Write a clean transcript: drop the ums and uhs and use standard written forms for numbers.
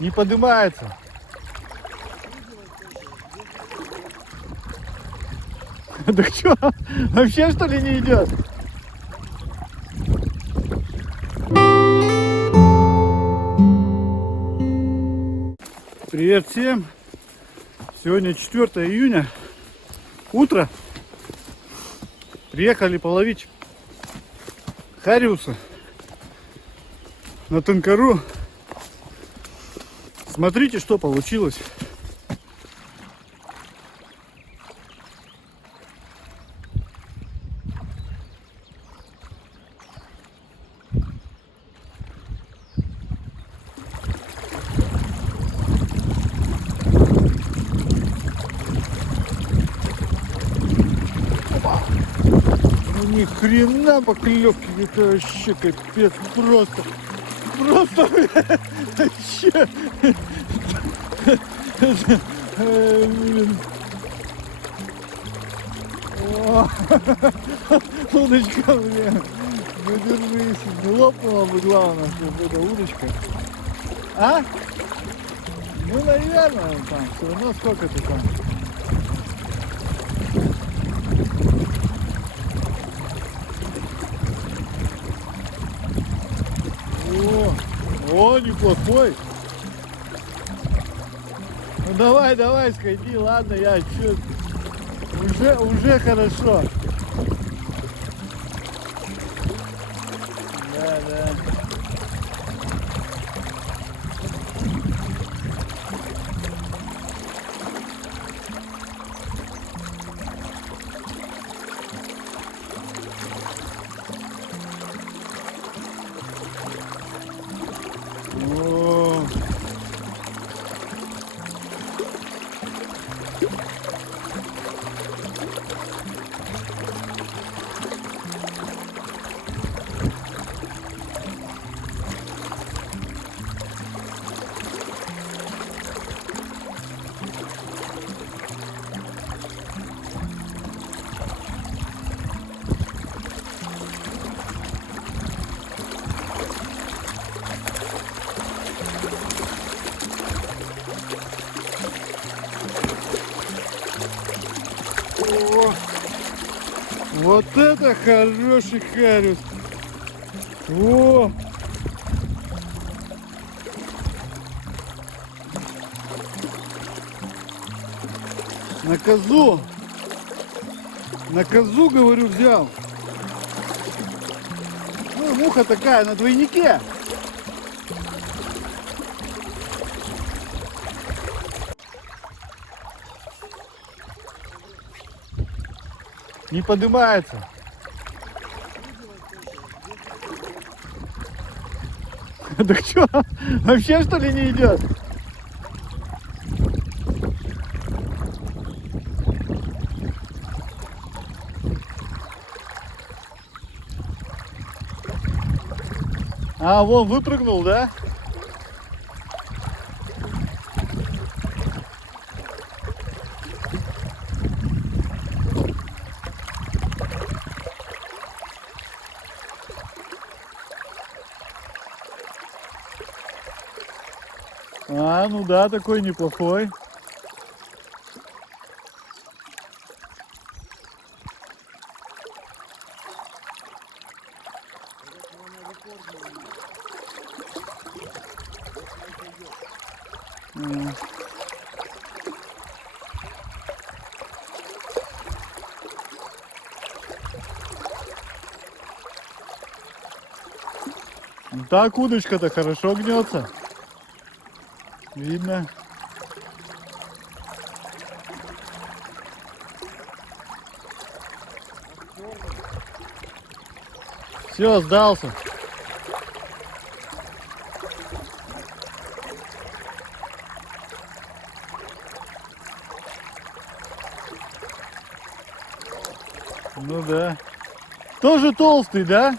Не поднимается. Так что, вообще что ли не идет? Привет всем! Сегодня 4 июня, утро. Приехали половить хариуса на Танкару. Смотрите, что получилось. Ну ни хрена поклевки, это вообще капец, просто, блядь, вообще. Удочка, блин, ну держись, не лопнула бы, главное, чтобы эта удочка. А? Ну, наверное, там, все равно сколько-то там. О, неплохой. Ну давай, сходи, ладно, я чё, уже хорошо. Да. О. О, вот это хороший хариус. О! На козу, говорю, взял. Ну, муха такая на двойнике. Не поднимается. Так что, вообще что ли не идет? А, вон выпрыгнул, да? А, ну да, такой неплохой. Так удочка-то хорошо гнется. Видно. Все, сдался. Ну да. Тоже толстый, да?